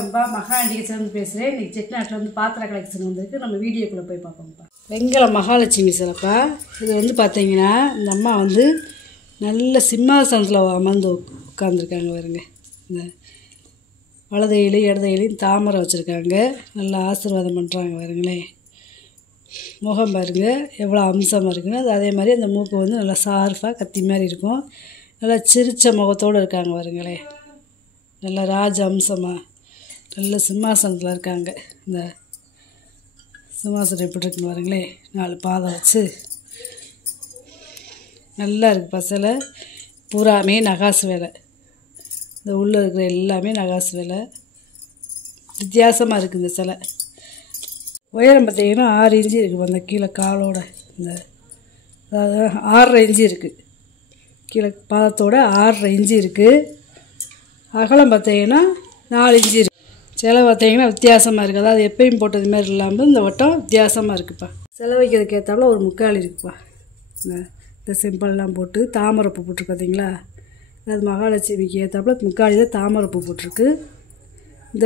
வணக்கம்ப்பா, மகாண்டிகை சேர்ந்து பேசுகிறேன். இன்றைக்கி செட்டிநாட்டில் வந்து பாத்திர கலெக்ஷன் வந்துருக்கு. நம்ம வீடியோக்குள்ளே போய் பார்ப்போம்ப்பா. வெங்கல மகாலட்சுமி சிலைப்பா. இது வந்து பார்த்தீங்கன்னா இந்த அம்மா வந்து நல்ல சிம்மாசனத்தில் அமர்ந்து உட்காந்துருக்காங்க பாருங்க. இந்த வலது கையிலையும் இடது கையிலையும் தாமரை வச்சுருக்காங்க. நல்லா ஆசீர்வாதம் பண்ணுறாங்க பாருங்களேன். முகம் பாருங்க எவ்வளோ அம்சமாக இருக்குன்னு. அது அதே மாதிரி அந்த மூக்கு வந்து நல்லா சார்ஃபாக கத்தி மாதிரி இருக்கும். நல்லா சிரித்த முகத்தோடு இருக்காங்க பாருங்களேன். நல்ல ராஜ அம்சமாக நல்ல சிம்மாசனத்தில் இருக்காங்க. இந்த சிம்மாசனம் எப்படி இருக்குன்னு பாருங்களேன். 4 பாதம் வச்சு நல்லா இருக்குது. பசலை பூராமே நகாசு வேலை. இந்த உள்ளே இருக்கிற எல்லாமே நகாசு வேலை. வித்தியாசமாக இருக்குது இந்த சிலை. உயரம் பார்த்திங்கன்னா 6 இன்ச்சு இருக்குது. அந்த கீழே காலோட இந்த அதாவது 6.5 இன்ச்சு இருக்குது. கீழே பாதத்தோட 6.5 இன்ச்சு இருக்குது. அகலம் பார்த்தீங்கன்னா 4 இன்ச்சு இருக்குது. சிலை பார்த்தீங்கன்னா வித்தியாசமாக இருக்குது. அதாவது எப்பயும் போட்டது மாதிரி இல்லாமல் இந்த வட்டம் வித்தியாசமாக இருக்குதுப்பா. சிலை வைக்கிறதுக்கு ஏற்றாப்புல ஒரு முக்காலி இருக்குப்பா. இந்த சிம்பிள்லாம் போட்டு தாமரைப்பூ போட்டிருக்கு பார்த்தீங்களா. அது மகாலட்சுமிக்கு ஏற்றாப்புல முக்காலியில் தாமரைப்பூ போட்டிருக்கு. இந்த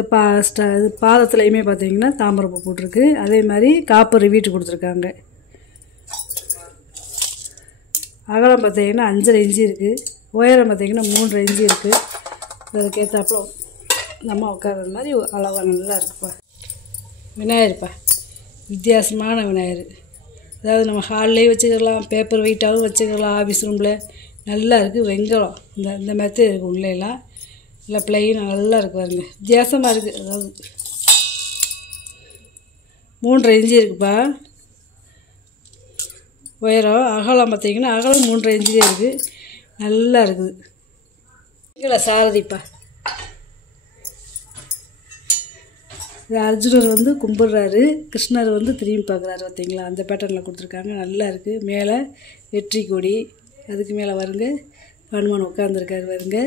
இது பாதத்துலையுமே பார்த்தீங்கன்னா தாமரைப்பூ போட்டிருக்கு. அதே மாதிரி காப்பர் வீட்டு கொடுத்துருக்காங்க. அகலம் பார்த்தீங்கன்னா 5.5 இன்ச்சு இருக்குது. உயரம் பார்த்தீங்கன்னா 3.5 இன்ச்சு இருக்குது. அதுக்கு ஏற்றாப்புல நம்ம உட்கார்றது மாதிரி அளவாக நல்லா இருக்குப்பா. விநாயகர்ப்பா, வித்தியாசமான விநாயகர். அதாவது நம்ம ஹால்லேயும் வச்சுக்கலாம், பேப்பர் வெயிட்டாகவும் வச்சுக்கலாம். ஆஃபீஸ் ரூமில் நல்லா இருக்குது. வெங்கலம் இந்த மாதிரி இருக்குது. உள்ளேலாம் நல்லா பிளைன் நல்லா இருக்குது பாருங்க. வித்தியாசமாக இருக்குது. அதாவது 3.5 இன்ச்சு இருக்குப்பா உயரம். அகலம் பார்த்திங்கன்னா அகலம் 3.5 இன்ச்சு இருக்குது. நல்லா இருக்குது. வெங்கல சாரதிப்பா. இது அர்ஜுனர் வந்து கும்பிட்றாரு, கிருஷ்ணர் வந்து திரும்பி பார்க்குறாரு பார்த்தீங்களா. அந்த பேட்டர்னில் கொடுத்துருக்காங்க. நல்லா இருக்குது. மேலே வெற்றி கொடி, அதுக்கு மேலே வருங்க ஹனுமான் உட்காந்துருக்காரு பாருங்க.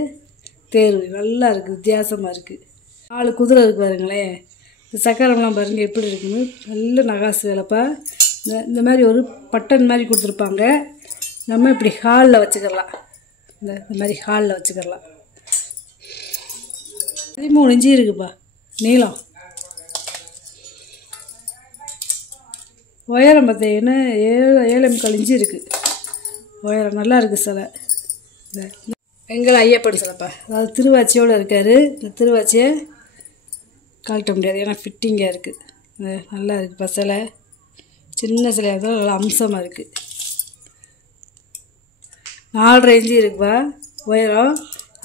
தேர்வு நல்லா இருக்குது. வித்தியாசமாக இருக்குது. 4 குதிரை இருக்குது பாருங்களேன். இந்த சக்கரம்லாம் பாருங்கள் எப்படி இருக்குன்னு. நல்ல நகாசு வேலைப்பா. இந்த மாதிரி ஒரு பட்டன் மாதிரி கொடுத்துருப்பாங்க. நம்ம இப்படி ஹாலில் வச்சுக்கலாம். இந்த மாதிரி ஹாலில் வச்சுக்கலாம். 13 இன்ச்சு இருக்குப்பா நீளம். உயரம் பார்த்தீங்கன்னா 7.25 இன்ச்சு இருக்குது உயரம். நல்லா இருக்குது சிலை. இந்த வெங்கல ஐயப்பன் சிலைப்பா. அதாவது திருவாச்சியோடு இருக்கார். இந்த திருவாச்சியை கழட்ட முடியாது, ஏன்னா ஃபிட்டிங்காக இருக்குது. நல்லா இருக்குதுப்பா சிலை. சின்ன சிலையாக இருந்தாலும் நல்லா அம்சமாக இருக்குது. 4.5 இன்ச்சு இருக்குப்பா உயரம்.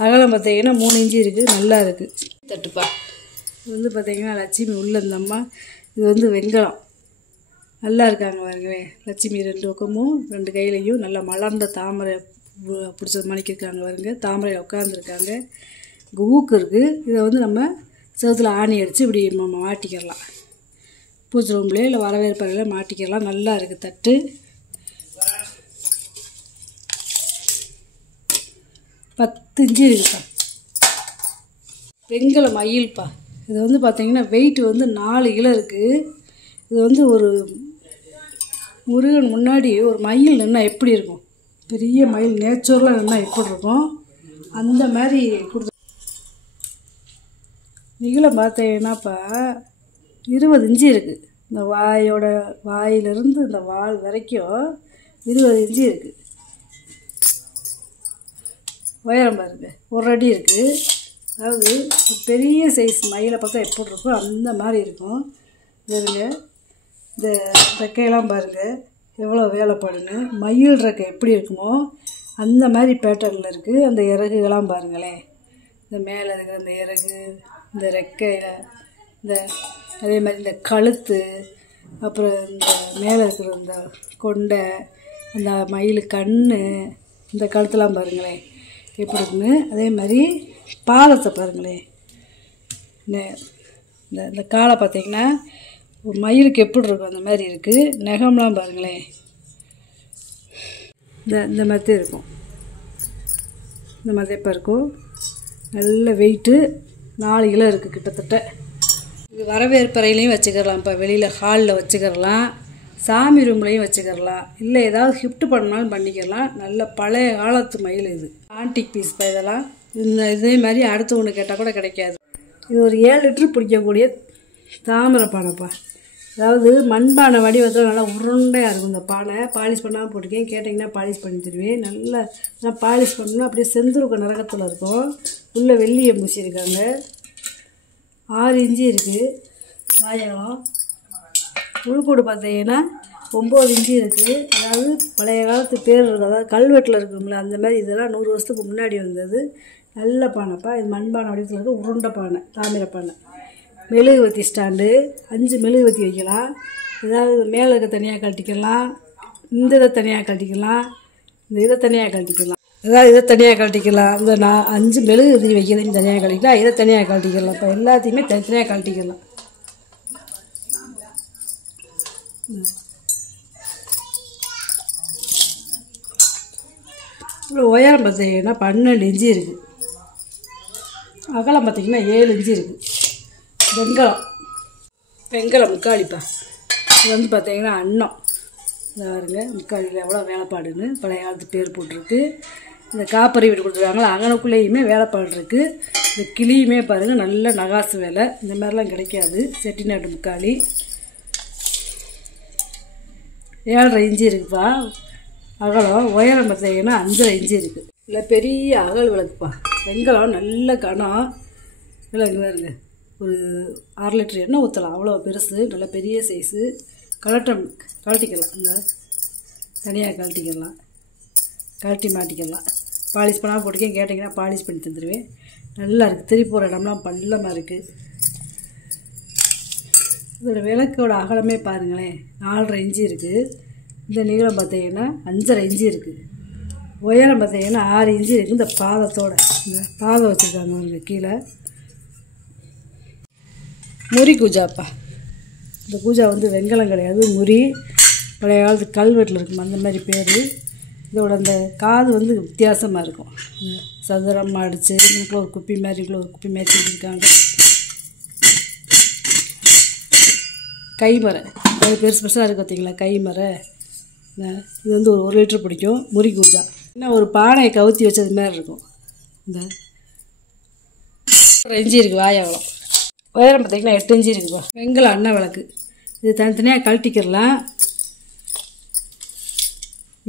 அகலம் பார்த்தீங்கன்னா 3 இன்ச்சு இருக்குது. நல்லா இருக்குது. தட்டுப்பா. இது வந்து பார்த்தீங்கன்னா லட்சுமி உள்ள இந்த அம்மா. இது வந்து வெங்கலம். நல்லா இருக்காங்க பாருங்க. லட்சுமி 2 பக்கமும் 2 கையிலையும் நல்லா மலர்ந்த தாமரை பிடிச்சது மணிக்கிருக்காங்க பாருங்க. தாமரையில் உட்காந்துருக்காங்க. இங்கே ஊக்கு இருக்குது. இதை வந்து நம்ம செவத்தில் ஆணி அடித்து இப்படி நம்ம மாட்டிக்கிடலாம். பூச்சி ரூம்லேயே இல்லை வரவேற்பறையில் மாட்டிக்கிடலாம். நல்லா இருக்குது தட்டு. 10 இன்ச்சு இருக்குப்பா. வெங்கல மயில்ப்பா. இது வந்து பார்த்திங்கன்னா வெயிட் வந்து 4 கிலோ இருக்குது. இது வந்து ஒரு முருகன் முன்னாடி ஒரு மயில் நின்னா எப்படி இருக்கும், பெரிய மயில் நேச்சுரலாக நின்னா எப்படி இருக்கும், அந்த மாதிரி கொடுத்து. நீளம் பார்த்தீங்கன்னாப்பா 20 இன்ச்சு இருக்குது. இந்த வாயிலிருந்து இந்த வால் வரைக்கும் 20 இன்ச்சு இருக்குது. உயரம் பாருங்க 1 அடி இருக்குது. அதாவது பெரிய சைஸ் மயிலை பார்த்தா எப்படி இருக்கும் அந்த மாதிரி இருக்கும். பாருங்க இந்த ரெக்கையெல்லாம் பாருங்கள் எவ்வளோ வேலைப்பாடுன்னு. மயில் ரெக்கை எப்படி இருக்குமோ அந்த மாதிரி பேட்டர்னில் இருக்குது. அந்த இறகுகள்லாம் பாருங்களேன். இந்த மேலே இருக்கிற அந்த இறகு, இந்த ரெக்கையில் இந்த அதே மாதிரி இந்த கழுத்து, அப்புறம் இந்த மேலே இருக்கிற இந்த கொண்டை, அந்த மயில் கண், இந்த கழுத்தெல்லாம் பாருங்களேன் எப்படி இருக்குன்னு. அதே மாதிரி பாதத்தை பாருங்களேன். இந்த காலை பார்த்திங்கன்னா ஒரு மயிலுக்கு எப்படி இருக்கும் அந்த மாதிரி இருக்குது. நகம்லாம் பாருங்களேன் இந்த மாதிரி இருக்கும். இந்த மாதிரி இப்போ இருக்கும். நல்ல வெயிட்டு 4 கிலோ இருக்குது கிட்டத்தட்ட. இது வரவேற்பறையிலையும் வச்சுக்கிறலாம். இப்போ வெளியில் ஹாலில் வச்சுக்கிறலாம், சாமி ரூம்லேயும் வச்சுக்கிறலாம், இல்லை ஏதாவது ஷிஃப்ட் பண்ணாலும் பண்ணிக்கலாம். நல்ல பழைய காலத்து மயில். இது ஆன்டிக் பீஸ்ப்பா. இதெல்லாம் இதே மாதிரி அடுத்து ஒன்று கேட்டால் கூட கிடைக்காது. இது ஒரு 7 லிட்டர் பிடிக்கக்கூடிய தாமிர பானைப்பா. அதாவது மண்பானை வடிவத்தில் நல்லா உருண்டையாக இருக்கும் இந்த பானை. பாலிஷ் பண்ணாமல் போட்டிருக்கேன், கேட்டிங்கன்னா பாலிஷ் பண்ணி தருவேன். நல்லா பாலிஷ் பண்ணணும். அப்படியே செந்துருக்க நரகத்தில் இருக்கும். உள்ளே வெள்ளியை பூசியிருக்காங்க. 6 இன்ச்சு இருக்குது வாயகம். உள்கூடு பார்த்தீங்கன்னா 9 இன்ச்சு இருக்குது. அதாவது பழைய காலத்து பேர் இருக்குது, அதாவது கல்வெட்டில் இருக்கும்ல அந்த மாதிரி. இதெல்லாம் 100 வருஷத்துக்கு முன்னாடி வந்தது. நல்ல பானைப்பா. இது மண்பானை வடிவத்தில் இருக்குது, உருண்டை பானை, தாமிர பானை. மெழுகுவத்தி ஸ்டாண்டு 5 மெழுகுவத்தி வைக்கலாம். ஏதாவது மேலே இருக்க தனியாக கழட்டிக்கலாம், இந்த இதை தனியாக கழட்டிக்கலாம், இந்த இதை தனியாக கழட்டிக்கலாம். ஏதாவது இதை தனியாக கழட்டிக்கலாம். இந்த 5 மெழுகுவத்தி வைக்கிறதையும் தனியாக கழட்டிக்கலாம், இதை தனியாக கழட்டிக்கலாம். இப்போ எல்லாத்தையுமே தனித்தனியாக கழட்டிக்கலாம். உயரம் பார்த்தீங்கன்னா 12 இன்ச்சு இருக்குது. அகலம் பார்த்திங்கன்னா 7 இன்ச்சு இருக்குது. வெங்கலம் முக்காளிப்பா. இது வந்து பார்த்திங்கன்னா அன்னம். பாருங்க முக்காளியில் எவ்வளோ வேலைப்பாடுன்னு பழைய காலத்து பேர் போட்டிருக்கு. இந்த காப்பரி வீட்டு கொடுத்துருக்காங்களா, அங்கனுக்குள்ளேயுமே வேலைப்பாடு இருக்குது. இந்த கிளியுமே பாருங்கள் நல்ல நகாசு வேலை. இந்த மாதிரிலாம் கிடைக்காது. செட்டிநாட்டு முக்காளி 7.5 இன்ச்சு இருக்குப்பா அகலம். உயரம் பார்த்தீங்கன்னா 5.5 இன்ச்சு இருக்குது. இல்லை பெரிய அகல் விளக்குப்பா. வெங்கலம் நல்ல கனம் விளக்கு இருங்க. ஒரு 6 லிட்டர் எண்ணெய் ஊற்றலாம், அவ்வளோ பெருசு, நல்ல பெரிய சைஸு. கழட்டிக்கலாம். இந்த தனியாக கழட்டிக்கலாம், கழட்டி மாட்டிக்கலாம். பாலிஷ் பண்ணாமல் போட்டுக்கேன், கேட்டிங்கன்னா பாலிஷ் பண்ணி தந்துடுவேன். நல்லா இருக்குது. திருப்பி போகிற இடம்லாம் பள்ளமாக இருக்குது. இதோட விளக்கோட அகலமே பாருங்களேன் 4.5 இன்ச்சு இருக்குது. இந்த நீளம் பார்த்தீங்கன்னா 5.5 இன்ச்சு இருக்குது. உயரம் பார்த்தீங்கன்னா 6 இன்ச்சு இருக்குது. இந்த பாதத்தோட இந்த பாதம் வச்சுருக்காங்க அவங்க கீழே. முறி கூஜாப்பா. இந்த கூஜா வந்து வெங்கலம் கிடையாது, முறி. பழைய காலத்து கல்வெட்டில் இருக்கும் அந்த மாதிரி பேர். இதோட அந்த காது வந்து வித்தியாசமாக இருக்கும். சதுரமாக அடித்து இதுக்குள்ள ஒரு குப்பி மாதிரி செஞ்சுருக்காங்க. கைமரை அது பெருசாக இருக்குது பார்த்தீங்களா, கைமரை. இது வந்து ஒரு 1 லிட்டர் பிடிக்கும். முறி கூஜா இன்னும் ஒரு பானையை கவுத்தி வச்சது மாதிரி இருக்கும். இந்த 1 இன்ச்சு இருக்குது வாயவளம். உயரம் பார்த்திங்கன்னா 8 இன்ச்சு இருக்குப்பா. வெங்கலம் அண்ணன் விளக்கு. இது தனித்தனியாக கழட்டிக்கிறலாம்.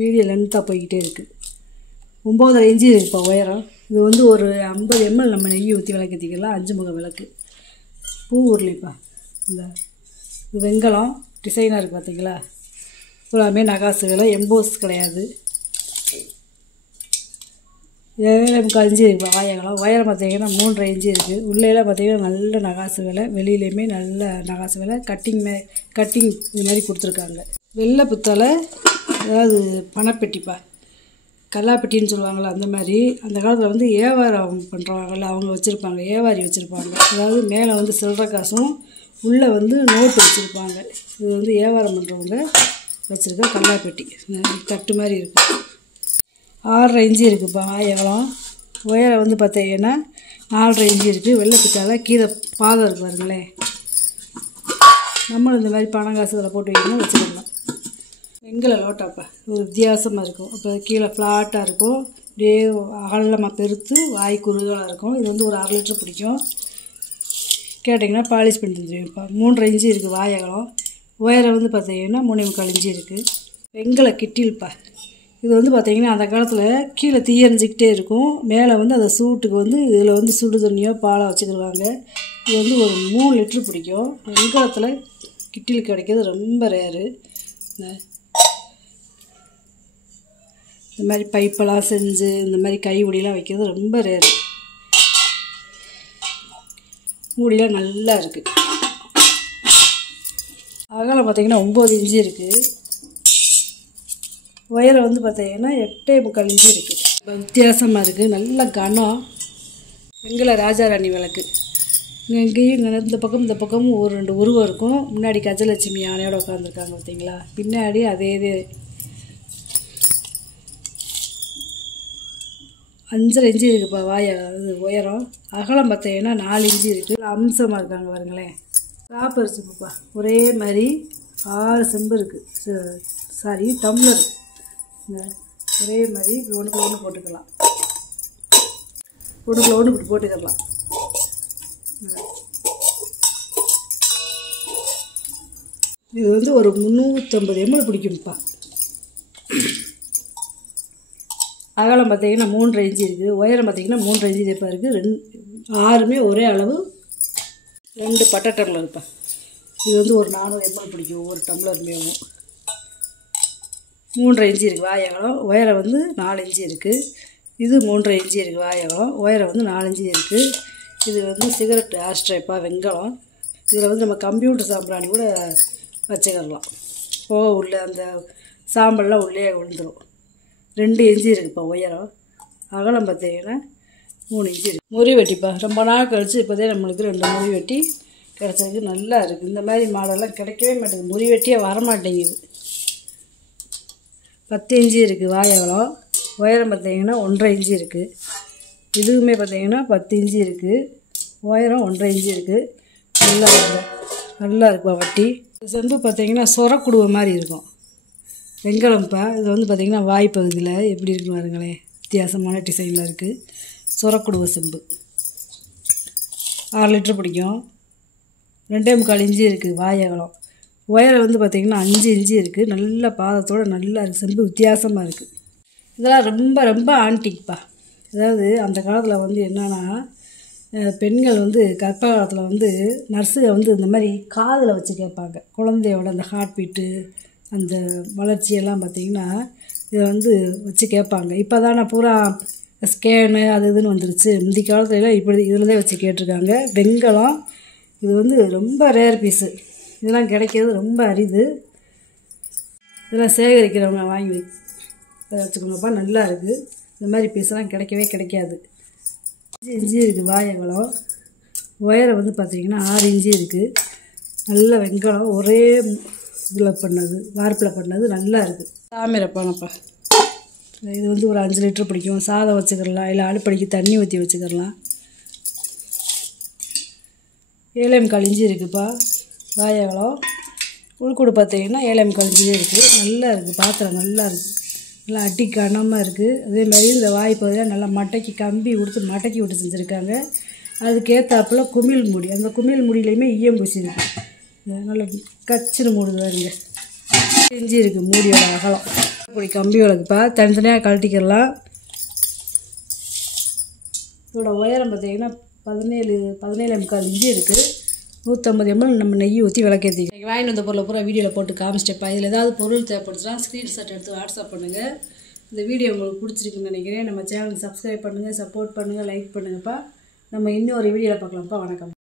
வீடியோ லென்த்தாக போய்கிட்டே இருக்குது. 9.5 இன்ச்சு இருக்குப்பா உயரம். இது வந்து ஒரு 50 ml நம்ம நெய் ஊற்றி விளக்கத்திக்கலாம். 5 முக விளக்கு. பூ உருளிப்பா. இந்த இது வெங்கலம் டிசைனாக இருக்குது பார்த்தீங்களா. ஃபுல்லாமே நகாசுகளை, எம்போஸ் கிடையாது. 7.25 இன்ச்சு இருக்குது வாயகலம். உயரம் பார்த்தீங்கன்னா 3.5 இன்ச்சு இருக்குது. உள்ளேலாம் பார்த்தீங்கன்னா நல்ல நகாசு வேலை, வெளியிலையுமே நல்ல நகாசு வேலை. கட்டிங் இது மாதிரி கொடுத்துருக்காங்க. வெள்ளை புத்தலை, அதாவது பணப்பெட்டிப்பா, கல்லாப்பெட்டின்னு சொல்லுவாங்கள்ல அந்த மாதிரி. அந்த காலத்தில் வந்து வியாபாரம் பண்ணுறவாங்கள்ல அவங்க வச்சுருப்பாங்க, வியாபாரி வச்சுருப்பாங்க. அதாவது மேலே வந்து சில்லறை காசும் உள்ளே வந்து நோட்டு வச்சுருப்பாங்க. இது வந்து வியாபாரம் பண்ணுறவங்க வச்சுருக்க கல்லாப்பெட்டி. தட்டு மாதிரி இருக்குது. 6.5 இன்ச்சு இருக்குதுப்பா வாயகலம். உயரம் வந்து பார்த்தீங்கன்னா 4.5 இன்ச்சு இருக்குது. வெள்ளை பித்தால கீழே பாதம் இருக்குது பாருங்களேன். நம்மளும் இந்த மாதிரி பணம் காசு இதில் போட்டு வைக்கணும், வச்சுக்கலாம். வெங்கல லோட்டாப்பா ஒரு வித்தியாசமாக இருக்கும். அப்போ கீழே ஃப்ளாட்டாக இருக்கும், அப்படியே அகலமாக பெருத்து வாய் குறுகலாக இருக்கும். இது வந்து ஒரு 1/2 லிட்டர் பிடிக்கும். கேட்டிங்கன்னா பாலிஷ் பண்ணி தந்துடுவேன்ப்பா. 3.5 இன்ச்சு இருக்குது வாயகலம். உயரம் வந்து பார்த்தீங்கன்னா 3.25 இன்ச்சு இருக்குது. வெங்கல கிட்டில்ப்பா. இது வந்து பார்த்திங்கன்னா அந்த காலத்தில் கீழே தீயரிஞ்சிக்கிட்டே இருக்கும். மேலே வந்து அந்த சூட்டுக்கு வந்து இதில் வந்து சுடு தண்ணியோ பாலை வச்சுக்கிடுவாங்க. இது வந்து ஒரு 3 லிட்டர் பிடிக்கும். வெங்கலத்தில் கிட்டில் கிடைக்கிறது ரொம்ப ரேரு. இந்த மாதிரி பைப்பெல்லாம் செஞ்சு இந்த மாதிரி கை முடியெல்லாம் வைக்கிறது ரொம்ப ரேரு. மூடிலாம் நல்லா இருக்குது. அகலம் பார்த்திங்கன்னா 9 இன்ச்சு இருக்குது. உயரம் வந்து பார்த்தீங்கன்னா 8.25 இன்ச்சு இருக்குது. வித்தியாசமாக இருக்குது. நல்ல கனம். வெங்கல ராஜாராணி விளக்கு. இங்கேயும் இந்த பக்கமும் ஒரு 2 உருவம் இருக்கும். முன்னாடி கஜலட்சுமி யானையோடு உட்காந்துருக்காங்க பார்த்தீங்களா. பின்னாடி அதே 5.5 இன்ச்சு இருக்குதுப்பா இது உயரம். அகலம் பார்த்தீங்கன்னா 4 இன்ச்சு இருக்குது. அம்சமாக இருக்காங்க பாருங்களேன். சாப்பரிச்சுப்பா ஒரே மாதிரி 6 செம்பு இருக்குது. Sorry tumbler. ஒரே மாதிரி ஒன்றுக்குள்ள ஒன்று போட்டுக்கலாம். ஒன்றுக்குள்ள ஒன்று இப்படி போட்டுக்கலாம். இது வந்து ஒரு 350 ml பிடிக்கும்ப்பா. அகலம் பார்த்தீங்கன்னா 3 இன்ச்சு இருக்குது, உயரம் பார்த்தீங்கன்னா 3 இன்ச்சு இப்போ இருக்குது. 6மே ஒரே அளவு. 2 பட்டை டம்ளர்ப்பா. இது வந்து ஒரு 400 ml பிடிக்கும் ஒவ்வொரு டம்ளர் மேவும். 3 இன்ச்சு இருக்குது வாய் அகலம், உயரம் வந்து 4 இன்ச்சு இருக்குது. இது 3 இன்ச்சு இருக்குது வாய் அகலம், உயரம் வந்து 4 இன்ச்சு இருக்குது. இது வந்து சிகரெட் ஆஸ்ட்ரேப்பா வெங்கலம். இதில் வந்து நம்ம கம்ப்யூட்டர் சாம்பிராணி கூட வச்சுக்கிடலாம். போக உள்ள அந்த சாம்பல்லாம் உள்ளே விழுந்துடும். 2 இன்ச்சு இருக்குப்பா உயரம். அகலம் பார்த்தீங்கன்னா 3 இன்ச்சு இருக்குது. முறி வெட்டிப்பா ரொம்ப நாள் கழிச்சு இப்போதே நம்மளுக்கு 2 முறி வெட்டி கிடச்சதுக்கு நல்லா இருக்குது. இந்த மாதிரி மாடெல்லாம் கிடைக்கவே மாட்டேங்குது, முறி வெட்டியே வரமாட்டேங்குது. 10 இன்ச்சு இருக்குது வாய் அகலம், உயரம் பார்த்தீங்கன்னா 1.5 இன்ச்சு இருக்குது. இதுவுமே பார்த்தீங்கன்னா 10 இன்ச்சு இருக்குது, உயரம் 1.5 இன்ச்சு இருக்குது. நல்லா இருக்குப்பா வட்டி. செம்பு பார்த்தீங்கன்னா சொரக்குடுவை மாதிரி இருக்கும் வெங்கலம்ப்பா. இது வந்து பார்த்திங்கன்னா வாய்ப்பகுதியில் எப்படி இருக்குன்னு பாருங்களேன், வித்தியாசமான டிசைனில் இருக்குது. சொரக்குடுவை செம்பு 6 லிட்டர் பிடிக்கும். 2.25 இன்ச்சு இருக்குது வாய் அகலம், உயரம் வந்து பார்த்திங்கன்னா 5 இன்ச்சு இருக்குது. நல்ல பாதத்தோடு நல்லா இருக்குது. செம்பு வித்தியாசமாக இருக்குது. இதெல்லாம் ரொம்ப ரொம்ப ஆன்டிக்ப்பா. அதாவது அந்த காலத்தில் வந்து என்னென்னா, பெண்கள் வந்து கர்ப்ப காலத்தில் வந்து நர்ஸுக வந்து இந்த மாதிரி காதில் வச்சு கேட்பாங்க. குழந்தையோட அந்த ஹார்ட் பீட்டு அந்த வளர்ச்சியெல்லாம் பார்த்திங்கன்னா இதை வந்து வச்சு கேட்பாங்க. இப்போ தானே பூரா ஸ்கேனு அது இதுன்னு வந்துருச்சு. முந்தி காலத்துலலாம் இப்படி இதில் தான் வச்சு கேட்டிருக்காங்க. வெங்கலம் இது வந்து ரொம்ப ரேர் பீஸு. இதெல்லாம் கிடைக்கிறது ரொம்ப அரிது. இதெல்லாம் சேகரிக்கிறவங்க வாங்கி வச்சுக்கோங்கப்பா, நல்லா இருக்குது. இந்த மாதிரி பீஸெல்லாம் கிடைக்கவே கிடைக்காது. 5 இன்ச்சு இருக்குது வாய் அகலம், உயரம் வந்து பார்த்திங்கன்னா 6 இன்ச்சு இருக்குது. நல்ல வெங்கலம், ஒரே இதில் பண்ணது, வார்ப்பில் பண்ணது, நல்லா இருக்குது. தாமிரப்பானப்பா. இது வந்து ஒரு 5 லிட்டர் பிடிக்கும். சாதம் வச்சுக்கிடலாம், இல்லை அடுப்படிக்கு தண்ணி ஊற்றி வச்சுக்கிடலாம். 7.25 இன்ச்சு இருக்குதுப்பா வாய் அகலம். உள்கூடு பார்த்தீங்கன்னா 7.25 இன்ச்சு இருக்குது. நல்லா இருக்குது, பாத்திரம் நல்லா இருக்குது, நல்லா அட்டி கனமாக இருக்குது. அதே மாதிரி இந்த வாய் பகுதியில் நல்லா மட்டைக்கு கம்பி கொடுத்து மட்டைக்கு விட்டு செஞ்சுருக்காங்க. அதுக்கேற்றாப்புல குமிழ் மூடி, அந்த குமிழ் மூடியிலையுமே ஈயம் பூசி இருக்குது. நல்லா கச்சின்னு மூடுது பாருங்க. 5 இன்ச்சு இருக்குது மூடியோட அகலம். இப்படி கம்பி விளக்குப்பா, தனித்தனியாக கழட்டிக்கிடலாம். இதோட உயரம் பார்த்தீங்கன்னா 17.25 இன்ச்சு இருக்குது. 150 ml நம்ம நெய் ஊற்றி விளக்கேற்றிக்கலாம். வாங்கிட்டு வந்த பொருளை பூரா வீடியோவில் போட்டு காமிச்சிட்டப்பா. இதில் ஏதாவது பொருள் தேவைப்படுச்சுன்னா ஸ்க்ரீன்ஷாட் எடுத்து வாட்ஸ்அப் பண்ணுங்கள். இந்த வீடியோ உங்களுக்கு பிடிச்சிருக்குன்னு நினைக்கிறேன். நம்ம சேனலுக்கு சப்ஸ்கிரைப் பண்ணுங்கள், சப்போர்ட் பண்ணுங்கள், லைக் பண்ணுங்கப்பா. நம்ம இன்னொரு வீடியோவில் பார்க்கலாம்ப்பா. வணக்கம்.